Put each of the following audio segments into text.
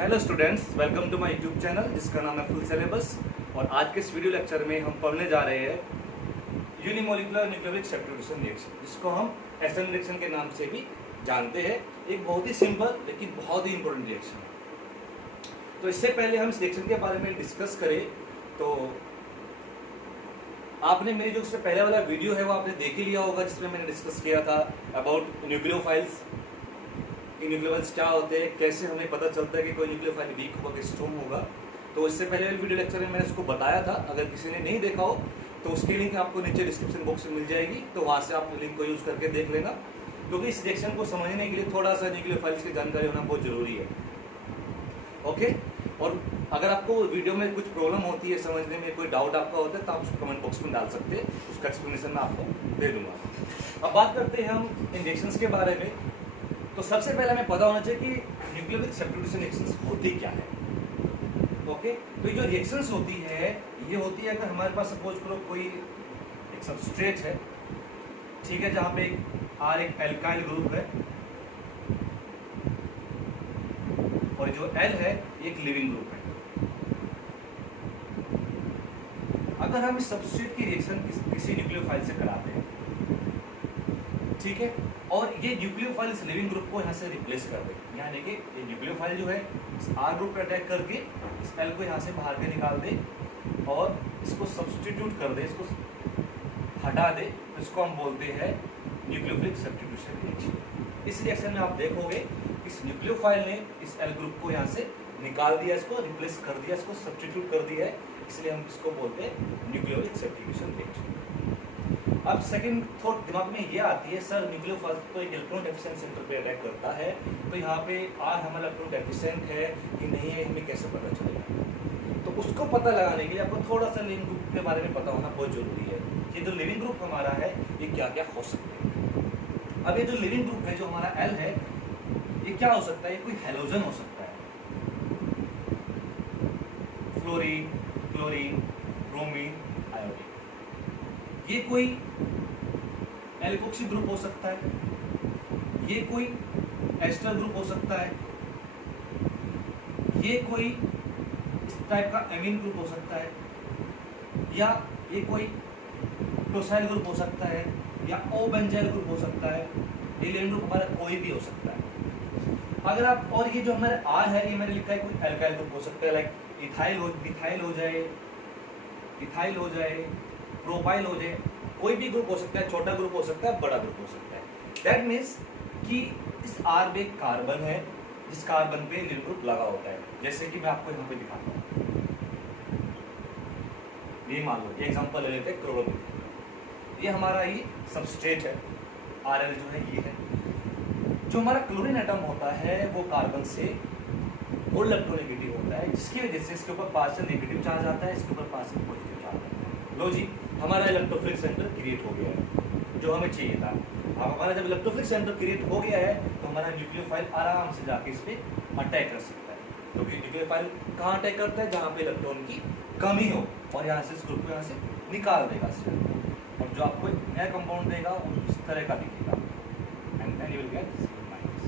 Hello students, welcome to my YouTube channel जिसका नाम है फुल सिलेबस। और आज के इस वीडियो लेक्चर में हम पढ़ने जा रहे हैं यूनिमोलिकुलर न्यूक्लियोफिलिक सब्स्टिट्यूशन रिएक्शन, जिसको हम एसएन रिएक्शन के नाम से भी जानते हैं। एक बहुत ही सिंपल लेकिन बहुत ही इंपॉर्टेंट रिएक्शन है। तो इससे पहले हम इस रिएक्शन के बारे में डिस्कस करें तो आपने मेरी जो उससे पहले वाला वीडियो है वो आपने देख ही लिया होगा, जिसमें मैंने डिस्कस किया था अबाउट न्यूक्लियोफाइल्स। न्यूक्लियोफाइल्स क्या होते हैं, कैसे हमें पता चलता है कि कोई न्यूक्लियोफाइल वीक होगा कि स्ट्रॉन्ग होगा। तो इससे पहले वीडियो लेक्चर में मैंने उसको बताया था। अगर किसी ने नहीं देखा हो तो उसकी लिंक आपको नीचे डिस्क्रिप्शन बॉक्स में मिल जाएगी, तो वहाँ से आप लिंक को यूज़ करके देख लेना, क्योंकि इस रिएक्शन को समझने के लिए थोड़ा सा न्यूक्लियोफाइल्स की जानकारी होना बहुत ज़रूरी है। ओके, और अगर आपको वीडियो में कुछ प्रॉब्लम होती है, समझने में कोई डाउट आपका होता है, तो आप उसको कमेंट बॉक्स में डाल सकते हैं, उसका एक्सप्लेनेशन मैं आपको दे दूंगा। अब बात करते हैं हम इन रिएक्शंस के बारे में। तो सबसे पहले हमें पता होना चाहिए कि न्यूक्लियोफिलिक सब्स्टिट्यूशन रिएक्शंस होती क्या है। ओके, तो ये जो रिएक्शंस होती है ये होती है, अगर हमारे पास सपोज करो कोई एक सबस्ट्रेट है, ठीक है, जहाँ पे एक एल्काइल ग्रुप है और जो L है एक लिविंग ग्रुप है। अगर हम इस सबस्ट्रेट की रिएक्शन किसी न्यूक्लियोफाइल से कराते हैं, ठीक है, और ये न्यूक्लियोफाइल इस लिविंग ग्रुप को यहाँ से रिप्लेस कर दे, यहाँ देखिए ये न्यूक्लियोफाइल जो है इस R ग्रुप पर अटैक करके इस L को यहाँ से बाहर के निकाल दे और इसको सब्स्टिट्यूट कर दे, इसको हटा दे, तो इसको हम बोलते हैं न्यूक्लियोफिलिक सब्स्टिट्यूशन रिएक्शन। इस रिएक्शन में आप देखोगे इस न्यूक्लियोफाइल ने इस L ग्रुप को यहाँ से निकाल दिया, इसको रिप्लेस कर दिया, इसको सब्स्टिट्यूट कर दिया है, इसलिए हम इसको बोलते हैं न्यूक्लियोफिलिक सब्स्टिट्यूशन रिएक्शन। अब सेकंड थॉट दिमाग में ये आती है, सर न्यूक्लियोफाइल तो एक इलेक्ट्रॉन डेफिशिएंट सेंटर पे अटैक करता है, तो यहाँ पे R हमारा इलेक्ट्रॉन डेफिशिएंट है कि नहीं है, हमें कैसे पता चलेगा? तो उसको पता लगाने के लिए आपको थोड़ा सा लिविंग ग्रुप के बारे में पता होना बहुत जरूरी है कि जो लिविंग ग्रुप हमारा है ये क्या क्या हो सकते हैं। अब ये जो लिविंग ग्रुप है, जो हमारा L है, ये क्या हो सकता है? ये कोई हैलोजन हो सकता है, फ्लोरीन, क्लोरीन, ब्रोमीन, आयोडीन। ये कोई एल्कोक्सी ग्रुप हो सकता है, ये कोई एस्टर ग्रुप हो सकता है, ये कोई इस टाइप का एमीन ग्रुप हो सकता है, या ये कोई टोसाइल ग्रुप हो सकता है, या ओ बेंजाइल ग्रुप हो सकता है। ये लिविंग ग्रुप हमारा कोई भी हो सकता है। अगर आप, और ये जो हमारे R है, ये मैंने लिखा है कोई एल्काइल ग्रुप हो सकता है, लाइक मिथाइल हो जाए, प्रोपाइल हो जाए, कोई भी ग्रुप हो सकता है, छोटा ग्रुप हो सकता है, बड़ा ग्रुप हो सकता है। दैट मीन्स कि इस R में एक कार्बन है, जिस कार्बन पे लिविंग ग्रुप लगा होता है, जैसे कि मैं आपको यहाँ पे दिखाता हूँ। ये मान लो, ये एग्जांपल ले लेते हैं क्लोरोमीथेन। ये हमारा ये सबस्ट्रेट है, Rl जो है ये है। जो हमारा क्लोरीन एटम होता है वो कार्बन से और इलेक्ट्रोनेगेटिव होता है, जिसकी वजह से इसके ऊपर पार्शियल नेगेटिव चार्ज आता है, इसके ऊपर पार्शियल पॉजिटिव चार्ज आता है। लो जी, हमारा इलेक्ट्रोफिलिक सेंटर क्रिएट हो गया है, जो हमें चाहिए था। अब हमारा जब इलेक्ट्रोफिलिक सेंटर क्रिएट हो गया है तो हमारा न्यूक्लियोफाइल आराम से जाके इस पर अटैक कर सकता है, क्योंकि न्यूक्लियोफाइल कहाँ अटैक करता है? जहाँ पे इलेक्ट्रॉन की कमी हो, और यहाँ से इस ग्रुप को यहाँ से निकाल देगा सेल, और जो आपको एक नया कंपाउंड देगा वो इस तरह का दिखेगा, and then you will get minus.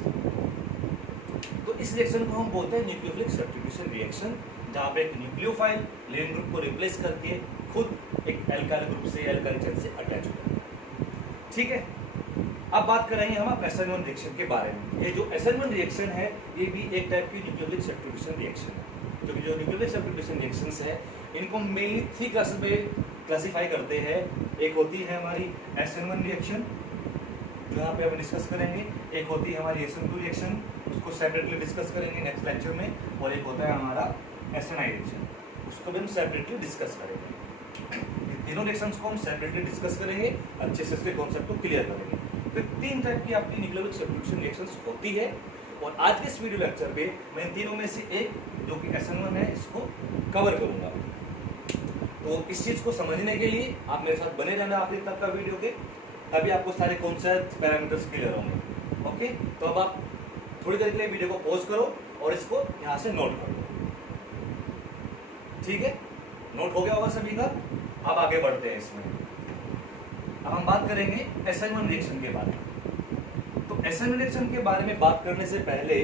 तो इस रिएक्शन को हम बोलते हैं न्यूक्लियोफिलिक सब्स्टिट्यूशन रिएक्शन, जहाँ पे एक न्यूक्लियोफाइल लिविंग ग्रुप को रिप्लेस करके खुद एक एल्काइल ग्रुप से, एल्काइल चेन से अटैच हो जाता है। ठीक है, अब बात करेंगे हम SN1 रिएक्शन के बारे में। ये जो SN1 रिएक्शन है ये भी एक टाइप की न्यूक्लियोफिलिक सब्स्टिट्यूशन रिएक्शन है, क्योंकि जो न्यूक्लियोफिलिक सब्स्टिट्यूशन रिएक्शंस है इनको मेनली 3 क्लासेस में क्लासीफाई करते हैं। एक होती है हमारी SN1 रिएक्शन, जो यहाँ पे हम डिस्कस करेंगे। एक होती है हमारी SN2 रिएक्शन, उसको सेपरेटली डिस्कस करेंगे नेक्स्ट लेक्चर में। और एक होता है हमारा SNI रिएक्शन, उसको भी हम सेपरेटली डिस्कस करेंगे। तीनों रिएक्शंस को हम सेपरेटली डिस्कस करेंगे, अच्छे से इसके कॉन्सेप्ट को क्लियर करेंगे। तो 3 टाइप की आपकी न्यूक्लियोफिलिक सब्स्टिट्यूशन रिएक्शंस होती है, और आज के इस वीडियो लेक्चर पे मैं इन तीनों में से एक, जो कि SN1 है, इसको कवर करूंगा। तो इस चीज़ को समझने के लिए आप मेरे साथ बने रहना आखिर तक का वीडियो के, तभी आपको सारे कॉन्सेप्ट, पैरामीटर्स क्लियर होंगे। ओके, तो अब आप थोड़ी देर के लिए वीडियो को पॉज करो और इसको यहाँ से नोट कर लो। ठीक है, नोट हो गया होगा सभी का। अब आगे बढ़ते हैं इसमें। अब हम बात करेंगे SN1 रिएक्शन के बारे में। तो SN1 रिएक्शन के बारे में बात करने से पहले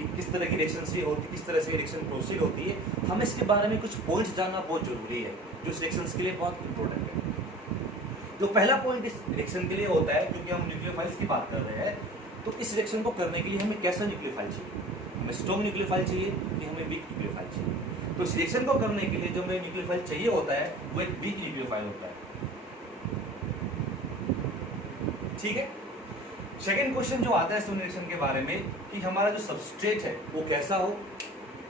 कि किस तरह की रिएक्शन से होती है, किस तरह से रिएक्शन प्रोसीड होती है, हमें इसके बारे में कुछ पॉइंट्स जानना बहुत जरूरी है जो इस रिएक्शंस के लिए बहुत इंपॉर्टेंट है। जो पहला पॉइंट इस रिएक्शन के लिए होता है, क्योंकि हम न्यूक्लियोफाइल्स की बात कर रहे हैं, तो इस रिएक्शन को करने के लिए हमें कैसा न्यूक्लियोफाइल चाहिए? हमें स्ट्रॉन्ग न्यूक्लियोफाइल चाहिए कि हमें वीक न्यूक्लियोफाइल चाहिए? तो इस रिएक्शन को करने के लिए जो हमें न्यूक्लियोफाइल चाहिए होता है वो एक वीक न्यूक्लियोफाइल होता है। ठीक है। सेकेंड क्वेश्चन जो आता है स्ट्रॉन्ग रिएक्शन के बारे में कि हमारा जो सबस्ट्रेट है वो कैसा हो,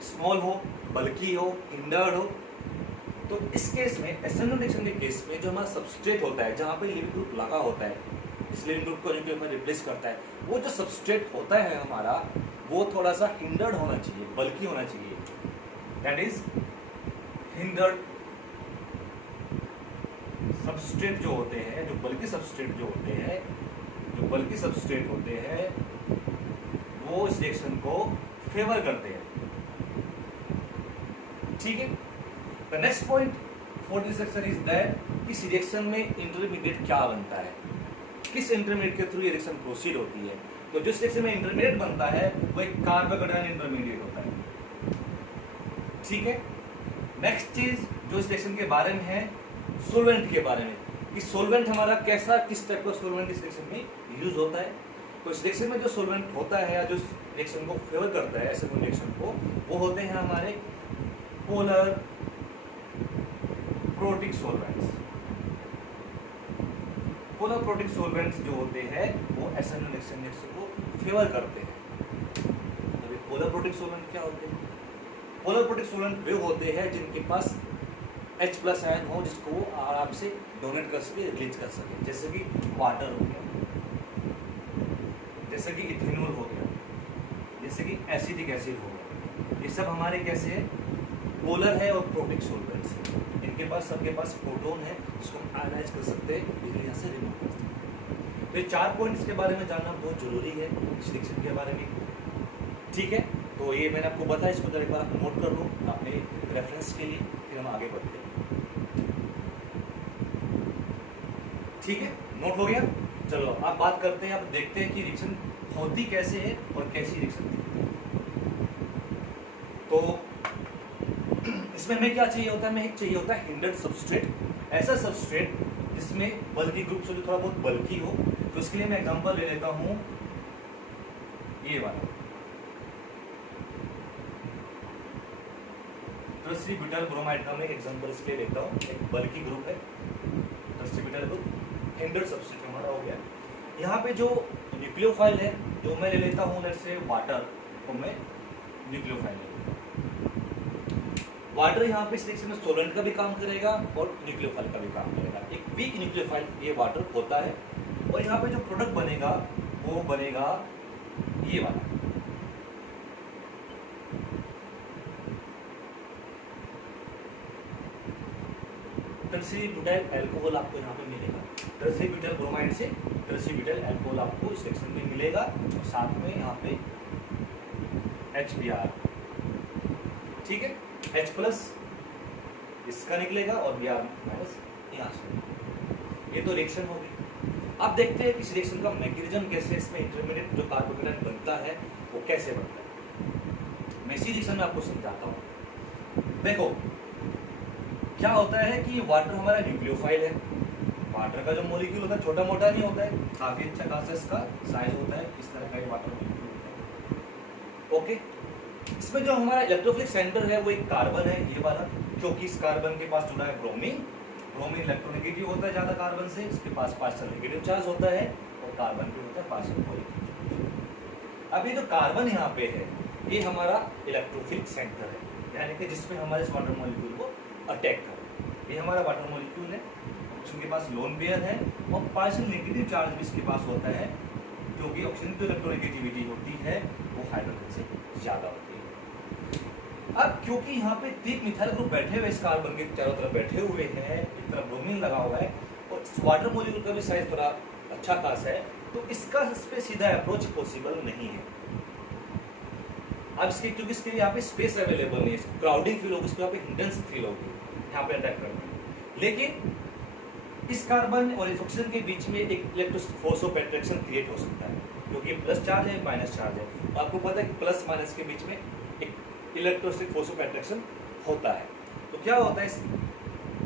स्मॉल हो, बल्की हो, हिंडर्ड हो। तो इस केस में एसएन रिएक्शन के केस में जो हमारा सबस्ट्रेट होता है, जहाँ पे लिविंग ग्रुप लगा होता है, इस लिविंग ग्रुप को न्यूक्लियोफाइल रिप्लेस करता है, वो जो सबस्ट्रेट होता है हमारा वो थोड़ा सा हिंडर्ड होना चाहिए, बल्की होना चाहिए। दैट इज हिंडर्ड सबस्ट्रेट जो होते हैं, जो बल्की सबस्ट्रेट जो होते हैं, जो बल्की सबस्ट्रेट होते हैं वो इस रिएक्शन को फेवर करते हैं। ठीक है। The next point for this section is that इस रिएक्शन में इंटरमीडिएट क्या बनता है, किस इंटरमीडिएट के थ्रू ये रिएक्शन प्रोसीड होती है। तो जिस रिएक्शन में इंटरमीडिएट बनता है वो एक कार्बोकेटायन इंटरमीडिएट होता है। ठीक है। नेक्स्ट चीज जो इस रिएक्शन के बारे में है, सोलवेंट के बारे में, कि सोलवेंट हमारा कैसा, किस टाइप का सोलवेंट इस रिएक्शन में यूज होता है। तो इस रिएक्शन में जो सोलवेंट होता है या जो रिएक्शन को फेवर करता है एसिड रिएक्शन को, वो होते हैं हमारे polar protic solvents. Polar protic solvents जो होते हैं वो एसिड रिएक्शन को फेवर करते हैं। तो पोलर प्रोटिक सोलवेंट क्या होते हैं? पोलर प्रोटिक सोलवेंट वे होते हैं जिनके पास H+ आयन हो, जिसको वो आराम से डोनेट कर सके, रिलीज कर सके, जैसे कि वाटर हो गया, जैसे कि इथेनॉल हो गया, जैसे कि एसिटिक एसिड हो गया। ये सब हमारे कैसे है? पोलर है और प्रोटिक सोलवेंट्स है। इनके पास, सबके पास प्रोटॉन है जिसको हम आयनाइज कर सकते हैं, इसलिए यहाँ से रिमूव कर सकते हैं। तो ये 4 पॉइंट इसके बारे में जानना बहुत जरूरी है इस रिएक्शन के बारे में। ठीक है। तो ये मैंने आपको बताया, इसको एक बार नोट कर लो अपने रेफरेंस के लिए, फिर हम आगे बढ़ते हैं। ठीक है, नोट हो गया। चलो आप बात करते हैं, आप देखते हैं कि रिएक्शन होती कैसे है और कैसी रिएक्शन दिखती है। तो इसमें हमें क्या चाहिए होता है? हमें चाहिए होता है हिंडर्ड सबस्ट्रेट, ऐसा सबस्ट्रेट जिसमें बल्की ग्रुप से थोड़ा बहुत बल्की हो। तो इसके लिए मैं एग्जांपल ले लेता हूं ये वाला ट्रांसब्यूटाइल ब्रोमाइड का मैं एग्जांपल इसके लिए लेता हूँ। एक बल्की ग्रुप है, ट्रांसब्यूटाइल ग्रुप, हिंडर्ड सबस्ट्रेट हमारा हो गया। यहाँ पे जो न्यूक्लियोफाइल है, जो मैं ले लेता हूँ लेट्स से वाटर, तो मैं न्यूक्लियोफाइल ले लेता हूँ। वाटर यहाँ पे इस रिएक्शन में सोलेंट का भी काम करेगा और न्यूक्लियोफाइल का भी काम करेगा। एक वीक न्यूक्लियोफाइल ये वाटर होता है, और यहाँ पे जो प्रोडक्ट बनेगा वो बनेगा ये वाला। ट्रांसब्यूटाइल अल्कोहल आपको यहाँ पे मिलेगा। ट्रांसब्यूटाइल ब्रोमाइड से ट्रांसब्यूटाइल अल्कोहल आपको इस रिएक्शन में मिलेगा, और साथ में यहाँ पे HBr। ठीक है, H+ इसका निकलेगा और Br- यहाँ से। ये तो रिएक्शन होगी। अब देखते हैं कि इस रिएक्शन का मैकेनिज्म कैसे, इसमें इंटरमीडिएट जो कार्बोकेटायन बनता है वो कैसे बनता है। मैं इसी रिएक्शन में आपको समझाता हूँ। देखो क्या होता है कि वाटर हमारा न्यूक्लियोफाइल है। वाटर का जो मॉलिक्यूल होता है छोटा मोटा नहीं होता है, काफी अच्छा खासा इसका साइज होता है। इस तरह का ये वाटर मॉलिक्यूल होता है। ओके, इसमें जो हमारा इलेक्ट्रोफिलिक सेंटर है वो एक कार्बन है, ये वाला, क्योंकि इस कार्बन के पास जुड़ा है ब्रोमीन। ब्रोमीन इलेक्ट्रोनेगेटिव होता है ज्यादा कार्बन से, इसके पास पार्शियल नेगेटिव चार्ज होता है, और कार्बन पे होता है पार्शियल पॉजिटिव। अब ये जो कार्बन यहाँ पे है ये हमारा इलेक्ट्रोफिलिक सेंटर है, यानी कि जिसमें हमारे इस वाटर मॉलिक्यूल को अटैक कर। ये हमारा वाटर मॉलिक्यूल है, ऑक्सीजन के पास लोन पेयर है, और पार्शियल नेगेटिव चार्ज भी इसके पास होता है, क्योंकि ऑक्सीजन की इलेक्ट्रोनेगेटिविटी होती है वो हाइड्रोजन से ज्यादा होती है। अब क्योंकि यहाँ पे 3 मिथाइल ग्रुप बैठे हुए इस कार्बन के चारों तरफ बैठे हुए हैं, एक तरफ ब्रोमीन लगा हुआ है, और इस वाटर मॉलिक्यूल का भी साइज थोड़ा अच्छा खास है, तो इसका इस पे सीधा अप्रोच पॉसिबल नहीं है। अब इसके क्योंकि इसके लिए यहाँ पे स्पेस अवेलेबल नहीं है, क्राउडिंग फील होगी, इसको यहाँ पे हिंड्रेंस फील होगी, यहाँ पे अटैक करना है। लेकिन इस कार्बन और इस ऑक्सीजन के बीच में एक electric force of attraction create हो सकता है। क्योंकि प्लस चार्ज है माइनस चार्ज है। तो आपको पता है कि प्लस माइनस के बीच में एक इलेक्ट्रोस्टैटिक फोर्स ऑफ अट्रैक्शन होता है। तो क्या होता है इस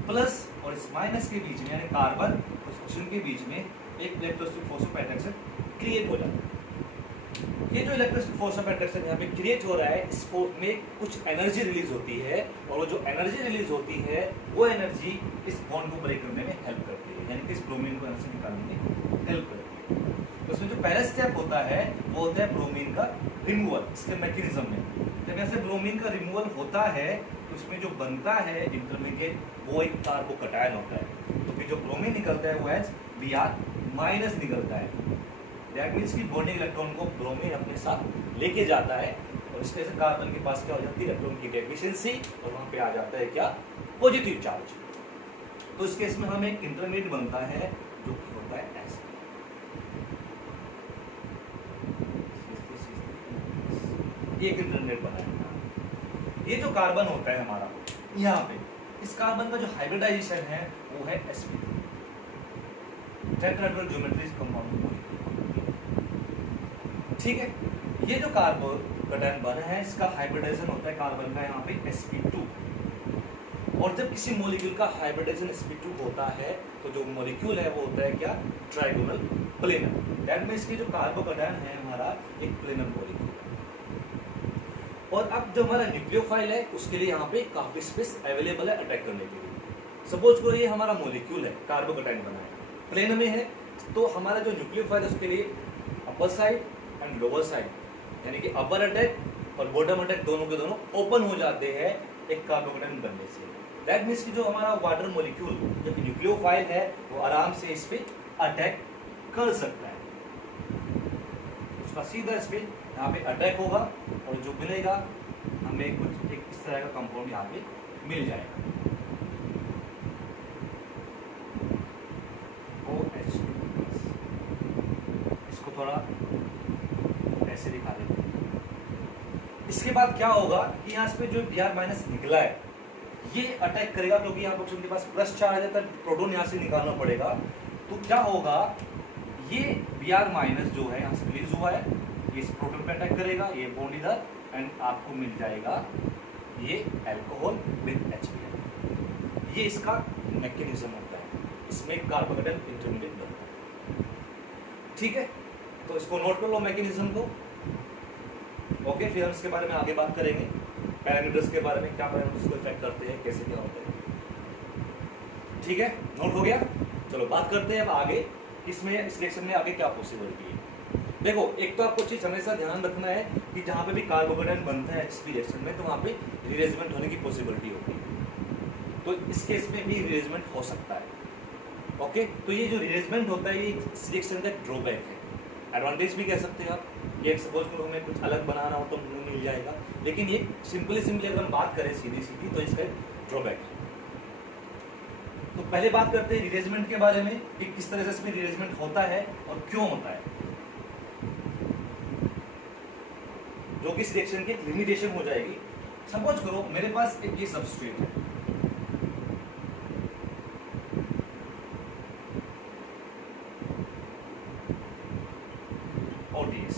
प्लस और इस माइनस के बीच में यानी कार्बन और ऑक्सीजन के बीच में एक electrostatic force of attraction create हो जाता है। ये जो इलेक्ट्रोस्टैटिक फोर्स ऑफ अट्रैक्शन यहाँ पे क्रिएट हो रहा है, इस फोर्स में कुछ एनर्जी रिलीज होती है और वो जो एनर्जी रिलीज होती है वो एनर्जी इस बॉन्ड को ब्रेक करने में हेल्प करती है, यानी कि इस ब्रोमीन को यहाँ से निकालने में हेल्प करती है। तो उसमें जो पहला स्टेप होता है वो होता है ब्रोमीन का रिमूवल। इसके मैकेनिज्म में जब यहाँ से ब्रोमीन का रिमूवल होता है तो इसमें जो बनता है इंटरमीडिएट वो एक कार्बोकैटायन होता है। तो फिर जो ब्रोमीन निकलता है वो Br- निकलता है। दैट मीन्स कि बॉन्डिंग इलेक्ट्रॉन को ब्रोमीन अपने साथ लेके जाता है और इसके से कार्बन के पास क्या हो जाती है, इलेक्ट्रॉन की डेफिशिएंसी, और वहां पे आ जाता है क्या, पॉजिटिव चार्ज। तो इस केस में हमें एक इंटरमीडिएट बनता है जो कि होता है ऐसा। ये एक इंटरमीडिएट बना है। ये जो कार्बन होता है हमारा यहाँ पे, इस कार्बन का जो हाइब्रिडाइजेशन है वो है sp3 tetrahedral geometry compound molecule. ठीक है, ये जो कार्बोकैटायन बना है इसका हाइब्रिडाइजेशन होता है कार्बन का यहाँ पे sp2। और जब किसी मॉलिक्यूल का हाइब्रिडाइजेशन sp2 होता है तो जो मॉलिक्यूल है वो होता है क्या, ट्राइगोनल प्लेनर। दैट मींस कि जो कार्बोकैटायन है हमारा एक प्लेनर मॉलिक्यूल है। और अब जो हमारा न्यूक्लियोफाइल है उसके लिए यहाँ पे काफी स्पेस अवेलेबल है अटैक करने के लिए। सपोज करो ये हमारा मॉलिक्यूल है, कार्बोकैटायन बना है, प्लेन में है, तो हमारा जो न्यूक्लियोफाइल है उसके लिए upper side and lower side यानी कि अपर अटैक और बॉटम अटैक दोनों के दोनों ओपन हो जाते हैं एक कार्बोकैटायन बनने से। दैट मीन्स कि जो हमारा वाटर मॉलिक्यूल जो कि न्यूक्लियोफाइल है वो आराम से इस पे अटैक कर सकता है। उसका सीधा इस पे यहाँ पे अटैक होगा और जो मिलेगा हमें कुछ एक इस तरह का कंपाउंड यहाँ पे मिल जाएगा, OH2+। इसको थोड़ा ऐसे दिखा देते हैं। इसके बाद क्या होगा कि यहाँ पे जो Br- निकला है ये अटैक करेगा, क्योंकि यहाँ पर उनके पास प्लस चार्ज है तो प्रोटॉन यहाँ से निकालना पड़ेगा। तो क्या होगा, ये Br- जो है यहाँ से रिलीज हुआ है, ये इस प्रोटॉन पे अटैक करेगा, ये बॉन्ड इधर, एंड आपको मिल जाएगा ये अल्कोहल विद HBr। ये इसका मैकेनिज्म होता है, इसमें कार्बोकैटायन इंटरमीडिएट बनता है। ठीक है, तो इसको नोट कर लो मैकेनिज्म को। ओके, फिर हम इसके बारे में आगे बात करेंगे, पैरामीटर्स के बारे में, क्या पैरामीटर्स को इफेक्ट करते हैं, कैसे क्या होते हैं। ठीक है, नोट हो गया। चलो बात करते हैं अब आगे, इसमें इस रिएक्शन में आगे क्या पॉसिबिलिटी है। देखो, एक तो आपको चीज हमेशा ध्यान रखना है कि जहाँ पे भी कार्बोकैटायन बनता है इस रिएक्शन में तो वहाँ पे रीअरेंजमेंट होने की पॉसिबिलिटी होती है। तो इस केस में भी रीअरेंजमेंट हो सकता है। ओके, तो ये जो रीअरेंजमेंट होता है ये इस रिएक्शन का एक ड्रॉबैक है। एडवांटेज भी कह सकते हैं आप, ये सपोज करो हमें कुछ अलग बनाना हो तो मिल जाएगा, लेकिन ये सिंपली अगर हम बात करें सीधी सीधी तो इसका ड्रॉबैक है। तो पहले बात करते हैं रीअरेंजमेंट के बारे में कि किस तरह से इसमें रीअरेंजमेंट होता है और क्यों होता है, जो कि इस रिएक्शन की एक लिमिटेशन हो जाएगी। सपोज करो मेरे पास एक ये सबस्ट्रेट है, OTS।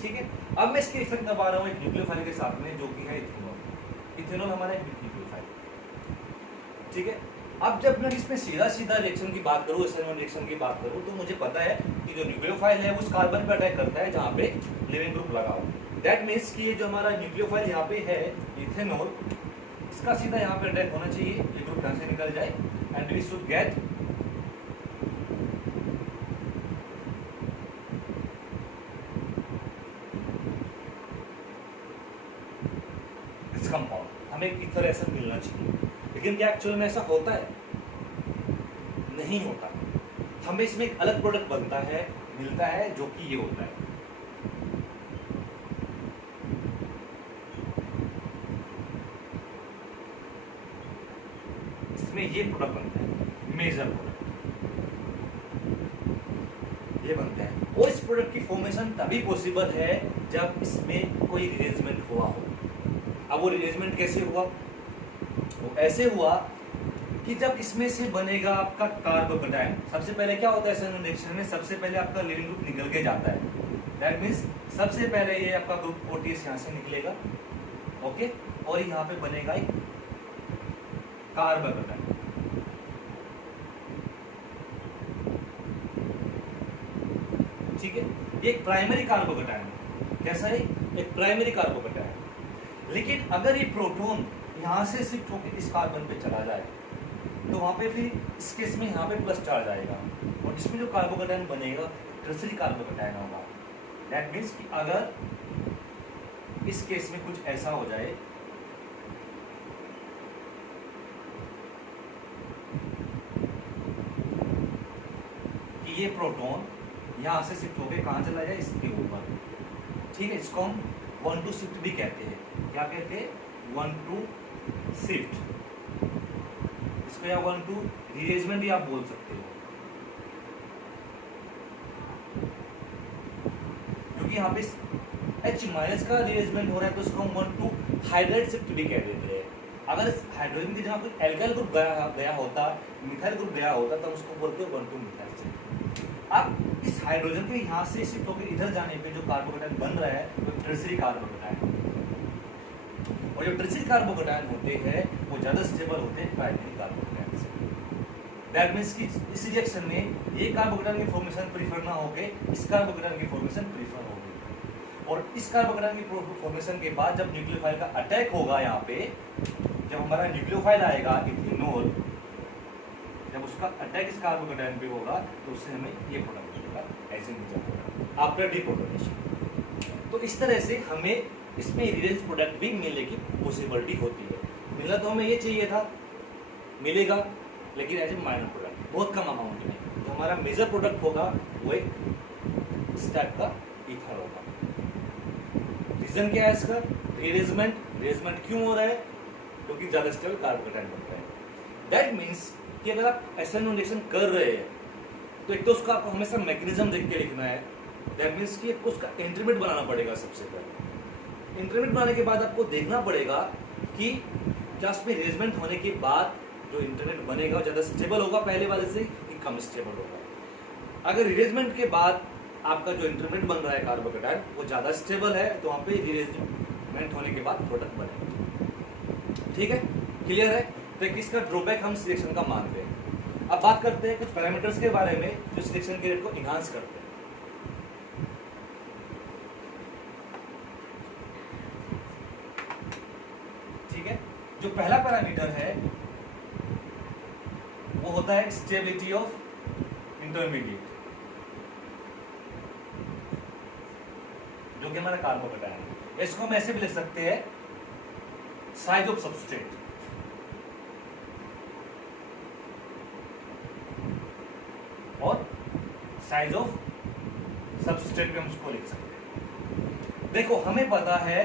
ठीक है, अब मैं इसके इफेक्ट दबा रहा हूं एक न्यूक्लियोफाइल के साथ में जो कि है इथेनॉल। इथेनॉल हमारा एक न्यूक्लियोफाइल। ठीक है, अब जब मैं इसमें सीधा सीधा रिएक्शन की बात करूं, SN1 रिएक्शन की बात करूं, तो मुझे पता है कि जो न्यूक्लियोफाइल है वो उस कार्बन पे अटैक करता है जहां पे लिविंग ग्रुप लगा हो। दैट मीन्स कि ये जो हमारा न्यूक्लियोफाइल यहाँ पे है इथेनॉल, इसका सीधा यहाँ पे अटैक होना चाहिए, ये ग्रुप यहाँ से निकल जाए and we should get this compound. हमें एक तरह ऐसा मिलना चाहिए, लेकिन क्या एक्चुअल में ऐसा होता है? नहीं होता। हमें इसमें एक अलग प्रोडक्ट बनता है, मिलता है, जो कि ये होता है। इसमें ये प्रोडक्ट बनता है, मेजर प्रोडक्ट ये बनता है। वो इस प्रोडक्ट की फॉर्मेशन तभी पॉसिबल है जब इसमें कोई रीअरेंजमेंट हुआ हो। अब वो रीअरेंजमेंट कैसे हुआ? वो ऐसे हुआ कि जब इसमें से बनेगा आपका कार्बोकैटायन, सबसे पहले क्या होता है SN1 रिएक्शन में, सबसे पहले आपका लिविंग ग्रुप निकल के जाता है। दैट मीन्स सबसे पहले ये आपका ग्रुप OTS यहाँ से निकलेगा, ओके, और यहाँ पे बनेगा एक कार्बोकेटायन। ठीक है, ये एक प्राइमरी कार्बोकेटायन है। कैसा है? एक प्राइमरी कार्बोकेटायन। लेकिन अगर ये प्रोटॉन यहाँ से शिफ्ट होकर इस कार्बन पे चला जाए तो वहाँ पे फिर इस केस में यहाँ पे प्लस चार्ज आएगा और इसमें जो कार्बोकेटायन बनेगा टर्सरी कार्बोकेटायन होगा। दैट मीन्स कि अगर इस केस में कुछ ऐसा हो जाए कि ये प्रोटॉन यहाँ से शिफ्ट होकर कहाँ चला जाए? इसके ऊपर। ठीक है, इसको हम 1 to शिफ्ट भी कहते हैं। क्या कहते हैं? 1 to शिफ्ट। इसको या 1 to रीअरेंजमेंट भी आप बोल सकते हो, क्योंकि यहाँ पे H- का रीअरेंजमेंट हो रहा है तो इसको हम 1 to हाइड्राइड शिफ्ट भी कह देते हैं। अगर इस हाइड्रोजन की जगह कोई एल्काइल ग्रुप गया होता, मिथाइल ग्रुप गया होता, तो उसको बोलते हैं 1 to मिथाइल शिफ्ट। अब इस हाइड्रोजन के यहाँ से शिफ्ट होकर इधर जाने पे जो कार्बोकेटायन बन रहा है वो टर्सरी कार्बोकेटायन, और जो टर्सरी कार्बोकेटायन होते हैं वो ज्यादा स्टेबल होते हैं प्राइमरी कार्बोकेटायन से। दैट मीन्स कि इस रिएक्शन में ये कार्बोकेटायन की फॉर्मेशन प्रीफर ना होके इस कार्बोकेटायन की फॉर्मेशन प्रीफर होगी, और इस कार्बोकेटायन की फॉर्मेशन के बाद जब न्यूक्लियोफाइल का अटैक होगा यहाँ पे, जब हमारा न्यूक्लियोफाइल आएगा इथेनॉल, जब उसका अटैक इस कार्बोकेटायन पे होगा तो उससे हमें ये प्रोडक्ट मिलेगा, ऐसे मिलेगा आफ्टर डिप्रोटोनेशन। तो इस तरह से हमें इसमें रिलेंस प्रोडक्ट भी मिलने की पॉसिबिलिटी होती है। मिला तो हमें ये चाहिए था, मिलेगा, लेकिन एज ए माइनर प्रोडक्ट, बहुत कम अमाउंट में। तो हमारा मेजर प्रोडक्ट होगा वो एक इस टाइप का ईथर होगा। रीजन क्या है इसका? रीअरेंजमेंट। रीअरेंजमेंट क्यों हो रहा है? क्योंकि ज्यादा स्टेबल कार्बोकेटायन बन रहा है। दैट मीन्स कि अगर आप SN1 रिएक्शन कर रहे हैं तो एक तो उसका आपको हमेशा मैकेनिज्म देख के लिखना है। दैट मीन्स कि आपको उसका इंटरमीडिएट बनाना पड़ेगा सबसे पहले। इंटरमीडिएट बनाने के बाद आपको देखना पड़ेगा कि क्या उसमें रीअरेंजमेंट होने के बाद जो इंटरमीडिएट बनेगा ज़्यादा स्टेबल होगा पहले वाले से कि कम स्टेबल होगा। अगर रीअरेंजमेंट के बाद आपका जो इंटरमीडिएट बन रहा है कार्बोकेटायन वो ज़्यादा स्टेबल है तो वहाँ पे रीअरेंजमेंट होने के बाद प्रोडक्ट बनेगा। ठीक है, क्लियर है? तो इसका ड्रॉबैक हम सिलेक्शन का मानते हैं। अब बात करते हैं कुछ पैरामीटर्स के बारे में जो सिलेक्शन के रेट को इनहांस करते हैं। ठीक है, जो पहला पैरामीटर है वो होता है स्टेबिलिटी ऑफ इंटरमीडिएट, जो कि हमारा कार्बोकेटायन है। इसको हम ऐसे भी लिख सकते हैं साइज ऑफ सबस्ट्रेट, और साइज ऑफ सबस्ट्रेट भी हम उसको लिख सकते हैं। देखो, हमें पता है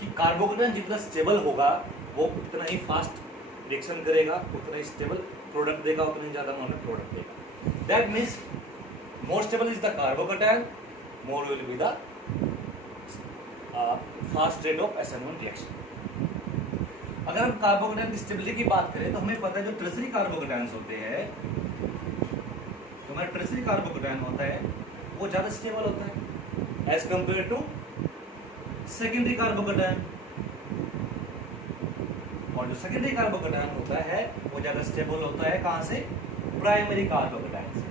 कि कार्बोकेटायन जितना स्टेबल होगा वो उतना ही फास्ट रिएक्शन करेगा, उतना ही स्टेबल प्रोडक्ट देगा, उतना ही ज्यादा अमाउंट में प्रोडक्ट देगा। That means more stable is the carbocation, more will be the fast rate of SN1 reaction. अगर हम कार्बोकेटायन की स्टेबिलिटी की बात करें तो हमें पता है जो टर्सरी कार्बोकेटायंस होते हैं, तो हमारा टर्सरी कार्बोकेटायन होता है वो ज्यादा स्टेबल होता है as compare to secondary carbocation, और जो सेकेंडरी कार्बोकेटायन होता है वो ज्यादा स्टेबल होता है कहां से? प्राइमरी कार्बोकेटायन से।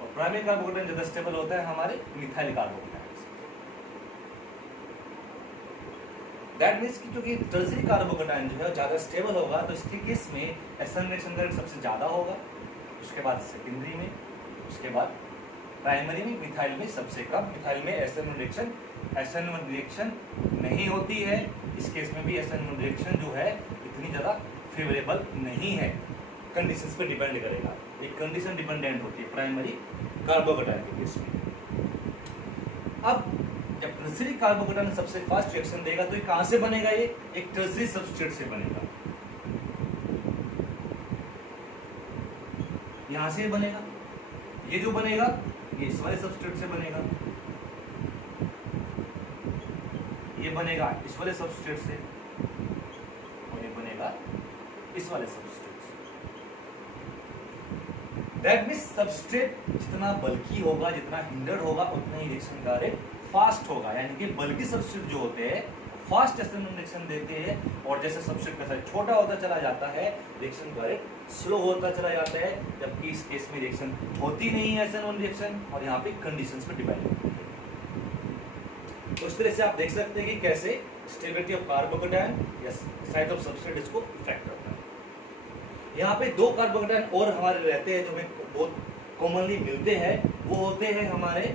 और प्राइमरी कार्बोकेटायन ज्यादा स्टेबल होता है हमारे मिथाइल कार्बोकेटायन से। दैट मीन्स कि क्योंकि टर्सरी कार्बोकेटायन जो है ज्यादा स्टेबल होगा तो इसके केस में SN रिएक्शन का रेट सबसे ज्यादा होगा, उसके बाद सेकेंडरी में, उसके बाद प्राइमरी में, मिथाइल में सबसे कम। मिथाइल में SN1 रिएक्शन नहीं होती है। इस केस में भी SN1 रिएक्शन जो है इतनी ज़्यादा फेवरेबल नहीं है, कंडीशंस पे डिपेंड करेगा। एक कंडीशन डिपेंडेंट होती है प्राइमरी कार्बोकेटायन के केस में। अब जब टर्सरी कार्बोकेटायन सबसे फास्ट रिएक्शन देगा तो ये कहाँ से बनेगा? ये एक टर्सरी सबस्ट्रेट से बनेगा, यहाँ से बनेगा। ये जो बनेगा ये इस वाले सबस्ट्रेट से बनेगा, ये बनेगा इस वाले सबस्ट्रेट से, और ये बनेगा इस वाले सबस्ट्रेट से। दैट मीन्स सबस्ट्रेट जितना बल्की होगा, जितना हिंडर्ड होगा, उतना ही रिएक्शन का रेट फास्ट होगा। यानी कि बल्की सबस्ट्रेट जो होते हैं फास्ट एसएन1 रिएक्शन देते हैं, और जैसे सबस्ट्रेट का साइज छोटा होता चला जाता है रिएक्शन का रेट स्लो होता चला जाता है, जबकि इस केस में रिएक्शन होती नहीं है एसएन1 रिएक्शन, और यहाँ पे कंडीशंस पे डिपेंड होती है। तो इस तरह से आप देख सकते हैं कि कैसे स्टेबिलिटी ऑफ कार्बोकेटायन या साइज ऑफ सबस्ट्रेट इसको इफेक्ट करता है। यहाँ पे दो कार्बोकेटायन और हमारे रहते हैं जो हमें बहुत कॉमनली मिलते हैं, वो होते हैं हमारे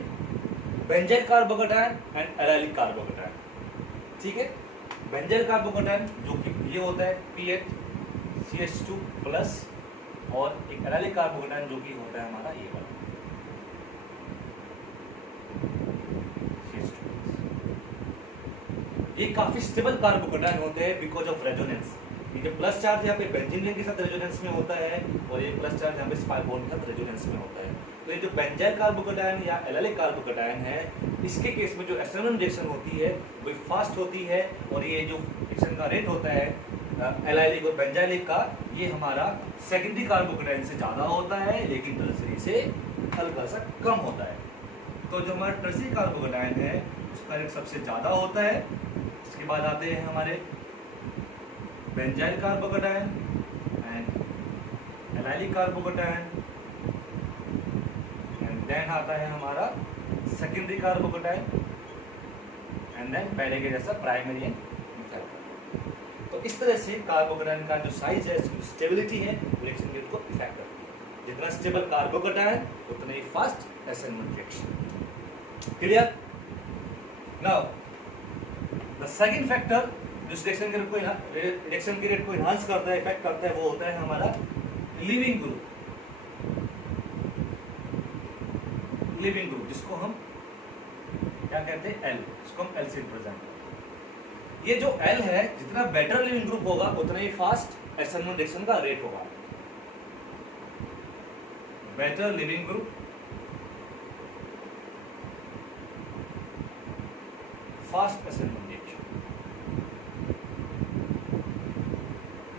benzyl carbocation and allylic carbocation. ठीक है, बेंजाइल कार्बोकेटायन जो कि ये होता है PHCH2 प्लस, और एक एराइलिक कार्बोकेटायन जो कि होता है हमारा ये वाला CH2 प्लस। ये काफी स्टेबल कार्बोकेटायन होते हैं बिकॉज ऑफ रेजोनेंस। ये जो प्लस चार्ज यहाँ पे बेंजीन रिंग के साथ रेजोनेंस में होता है, और ये प्लस चार्ज यहाँ पे स्पाई बॉन्ड के साथ रेजोनेंस में होता है। तो ये जो बेंजाइल कार्बोकेटायन या एराइलिक कार्बोकेटायन है, इसके केस में जो एसएन1 रिएक्शन होती है वो फास्ट होती है, और ये जो रिएक्शन का रेट होता है एराइलिक और बेंजाइलिक का, ये हमारा सेकेंडरी कार्बोकेटायन से ज़्यादा होता है, लेकिन टर्सरी से हल्का सा कम होता है। तो जो हमारा टर्सरी कार्बोकेटायन है उसका रेट सबसे ज़्यादा होता है। इसके बाद आते हैं हमारे benzyl carbocation and allylic carbocation, and then आता है हमारा सेकेंडरी कार्बोकेटायन, एंड देन पहले के जैसा प्राइमरी एंड मिथाइल। तो इस तरह से कार्बोकेटायन का जो साइज है, इसकी स्टेबिलिटी है, रिएक्शन रेट को इफेक्ट करती है। जितना स्टेबल कार्बोकेटायन उतना ही fast S N one reaction. Clear? Now the second factor जो रिएक्शन के रेट को इनहांस करता है, इफेक्ट करता है, वो होता है हमारा लीविंग ग्रुप। लीविंग ग्रुप जिसको हम क्या कहते हैं, एल, जिसको हम एल से रिप्रेजेंट करते हैं। ये जो एल है, जितना बेटर लीविंग ग्रुप होगा उतना ही फास्ट एसएन1 रिएक्शन का रेट होगा। Better living group, fast S N one reaction.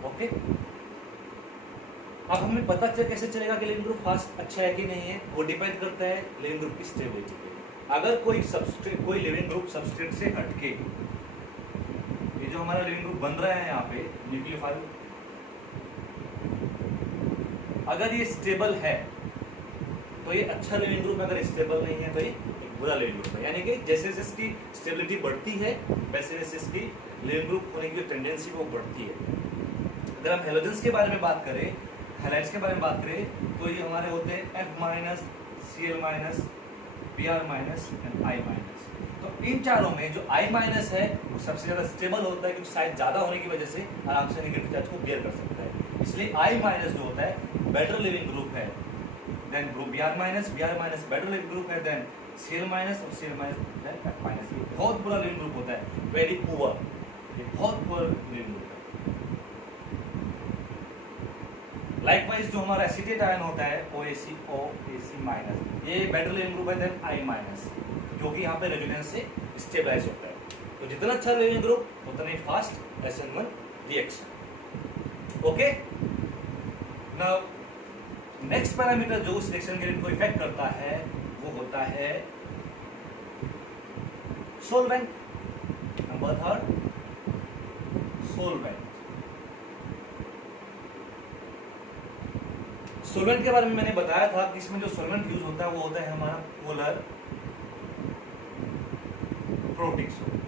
Okay, अब हमें पता कैसे चलेगा कि लिविंग ग्रुप फास्ट अच्छा है कि नहीं है? वो डिपेंड करता है लिविंग ग्रुप की स्टेबिलिटी पे। अगर कोई लिविंग ग्रुप सबस्ट्रेट से हटके, ये जो हमारा लिविंग ग्रुप बन रहा है यहाँ पे न्यूक्लियोफाइल, अगर ये स्टेबल है तो ये अच्छा लिविंग ग्रुप, अगर स्टेबल नहीं है तो ये एक बुरा लिविंग ग्रुप है। यानी कि जैसे जैसे इसकी स्टेबिलिटी बढ़ती है वैसे वैसे इसकी लिविंग ग्रुप होने की जो टेंडेंसी वो बढ़ती है। अगर हम हेलोजेंस के बारे में बात करें, हैलाइड्स के बारे में बात करें, तो ये हमारे होते हैं F-, Cl-, Br- and I-। तो इन चारों में जो I- है वो सबसे ज़्यादा स्टेबल होता है, क्योंकि साइज ज़्यादा होने की वजह से आराम से नेगेटिव चार्ज को बियर कर सकता है। इसलिए I- जो होता है बेटर लिविंग ग्रुप है, then group Br- better living group है, देन Cl- और Cl- देन F-। ये बहुत बुरा लिविंग ग्रुप होता है, वेरी पुअर, ये बहुत पुअर लिविंग ग्रुप है। लाइकवाइज जो हमारा एसिटेट आयन होता है OAC-, ये बेटर लिविंग ग्रुप है देन I-, जो कि यहाँ पे रेजोनेंस से स्टेबलाइज होता है। तो जितना अच्छा लिविंग ग्रुप उतना ही fast SN1 reaction. Okay, now next parameter जो उस रिएक्शन के रेट को इफेक्ट करता है वो होता है solvent. Number third, solvent. Solvent के बारे में मैंने बताया था कि इसमें जो सोलवेंट यूज होता है वो होता है हमारा पोलर प्रोटिक सोलवेंट।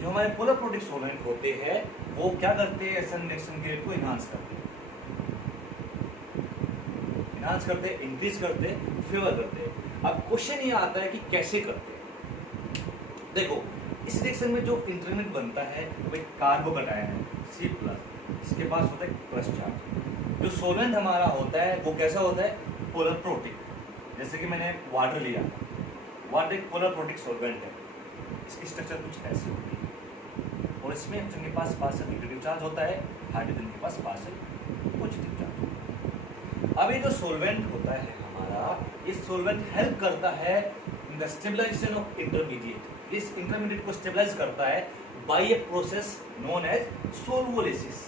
जो हमारे पोलर प्रोटिक सोलवेंट होते हैं वो क्या करते हैं, एसएन रिएक्शन के रेट को इनहांस करते हैं, इंक्रीज करते हैं, फेवर करते हैं। अब क्वेश्चन ये आता है कि कैसे करते हैं। देखो, इस रिएक्शन में जो इंटरमीडिएट बनता है वो एक कार्बोकेटायन है C+, इसके पास होता है प्लस चार्ज। जो सोलवेंट हमारा होता है वो कैसा होता है, पोलर प्रोटिक। जैसे कि मैंने वाटर लिया, वाटर एक पोलर प्रोटिक सोलवेंट है, इसकी स्ट्रक्चर कुछ ऐसी होती है, और इसमें ऑक्सीजन के पास पार्शियल नेगेटिव चार्ज होता है, हाइड्रोजन के पास पार्शियल पॉजिटिव चार्ज होता है। अब ये जो सोलवेंट होता है हमारा, ये सोलवेंट हेल्प करता है in the stabilisation of intermediate. इस इंटरमीडिएट को स्टेबलाइज करता है by a process known as solvolysis.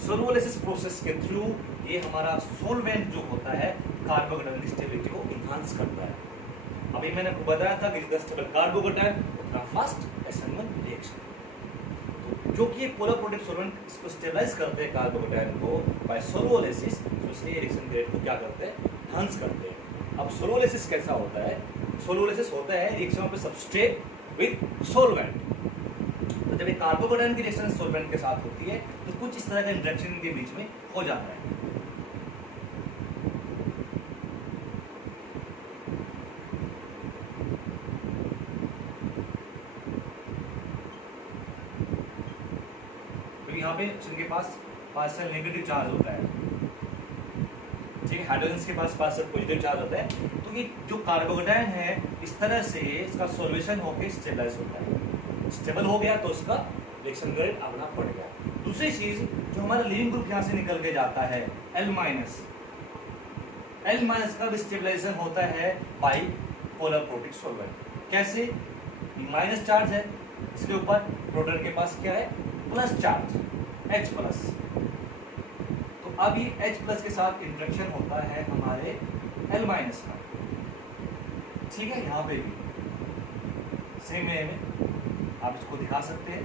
Solvolysis process के थ्रू ये हमारा सोलवेंट जो होता है कार्बोकेटायन की स्टेबिलिटी को इन्हांस करता है। अभी मैंने आपको बताया था कि जितना स्टेबल कार्बोकेटायन उतना फास्ट SN1 रिएक्शन। तो जो कि पोलर प्रोटीन सोलवेंट इसको स्टेबलाइज करते हैं कार्बोकेटायन को बाय सोलोलिसिस, तो इसलिए रिएक्शन रेट को क्या करते हैं, इन्हांस करते हैं। अब सोलोलिसिस कैसा होता है? सोलोलिसिस होता है रिएक्शन पे सबस्ट्रेट विद सोलवेंट। तो जब एक कार्बोकेटायन की रिएक्शन सोलवेंट के साथ होती है तो कुछ इस तरह का इंटरेक्शन के बीच में हो जाता है। तो यहाँ पे जिनके पास पार्शियल नेगेटिव चार्ज होता है, ठीक है, हाइड्रोजन के पास पार्शियल पॉजिटिव चार्ज होता है, तो ये जो कार्बोकेटायन है इस तरह से इसका सॉल्वेशन होकर स्टेबलाइज होता है। स्टेबल हो गया तो उसका रिएक्शन रेट अपना बढ़ गया। दूसरी चीज, जो हमारा लीविंग ग्रुप यहाँ से निकल के जाता है L-, का भी स्टेबलाइजेशन होता है बाई पोलर प्रोटीन सोलवेंट। कैसे? माइनस चार्ज है इसके ऊपर, प्रोटॉन के पास क्या है, प्लस चार्ज H+। तो अब ये H+ के साथ इंटरेक्शन होता है हमारे L- का, ठीक है। यहाँ पे भी सेम वे में आप इसको दिखा सकते हैं।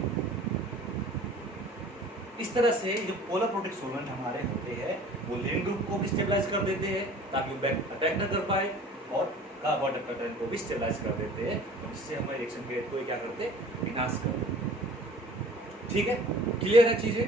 इस तरह से जो पोलर प्रोटीन सोलवेंट हमारे होते हैं वो लीविंग ग्रुप को भी स्टेबलाइज कर देते हैं ताकि वो बैक अटैक न कर पाए, और कार्बोकेटायन को भी स्टेबलाइज कर देते हैं, जिससे हमारे रिएक्शन रेट को क्या करते हैं, इनहांस करते हैं। ठीक है, क्लियर है चीजें?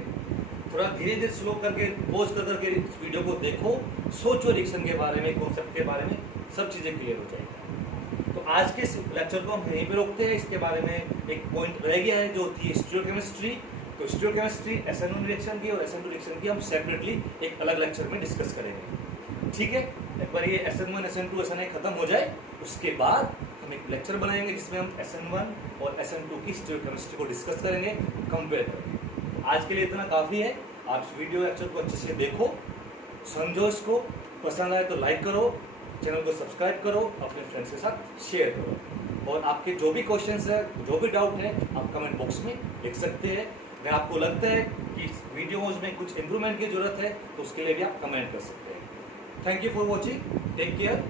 थोड़ा धीरे धीरे स्लो करके पोज कर करके इस वीडियो को देखो, सोचो रिएक्शन के बारे में, कॉन्सेप्ट के बारे में, सब चीजें क्लियर हो जाएगी। तो आज के इस लेक्चर को हम यहीं पे रोकते हैं। इसके बारे में एक पॉइंट रह गया है जो थी स्टीरियोकेमिस्ट्री। तो स्टीरियोकेमिस्ट्री SN1 रिएक्शन की और SN2 रिएक्शन की हम सेपरेटली एक अलग लेक्चर में डिस्कस करेंगे, ठीक है। एक बार ये SN1 SN2 SN खत्म हो जाए उसके बाद हम एक लेक्चर बनाएंगे जिसमें हम SN1 और SN2 की स्टीरियोकेमिस्ट्री को डिस्कस करेंगे, कंपेयर करेंगे। आज के लिए इतना काफ़ी है। आप इस वीडियो लेक्चर को अच्छे से देखो, समझो इसको, पसंद आए तो लाइक करो, चैनल को सब्सक्राइब करो, अपने फ्रेंड्स के साथ शेयर करो, और आपके जो भी क्वेश्चंस है, जो भी डाउट है, आप कमेंट बॉक्स में लिख सकते हैं। अगर आपको लगता है कि इस वीडियोज में कुछ इम्प्रूवमेंट की जरूरत है तो उसके लिए भी आप कमेंट कर सकते हैं। Thank you for watching, take care,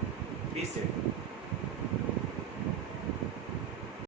be safe.